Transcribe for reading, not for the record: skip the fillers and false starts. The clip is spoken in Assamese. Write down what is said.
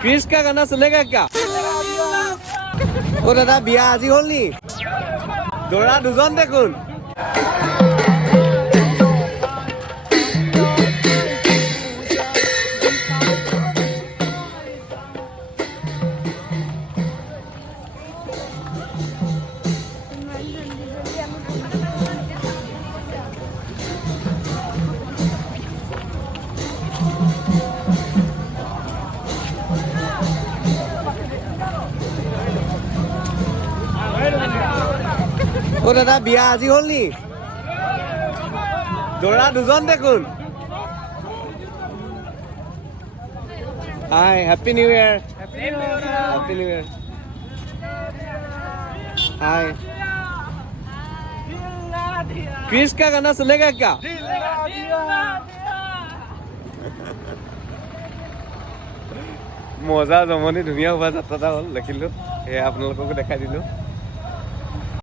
क्रिश का गाना सुनेगा क्या? ओ दादा बिया আজি হল নি? দৰা দুজন দেখোন। ও দাদা বিয়া আজি হল নি? দৰা দুজন দেখোন। Hi happy new year. Happy new year. Hi Krish का गाना सुनेगा क्या? মজা জমনি ধুনীয়া হোৱা যাত্ৰা এটা হ'ল দেখিলোঁ, সেয়া আপোনালোককো দেখাই দিলোঁ।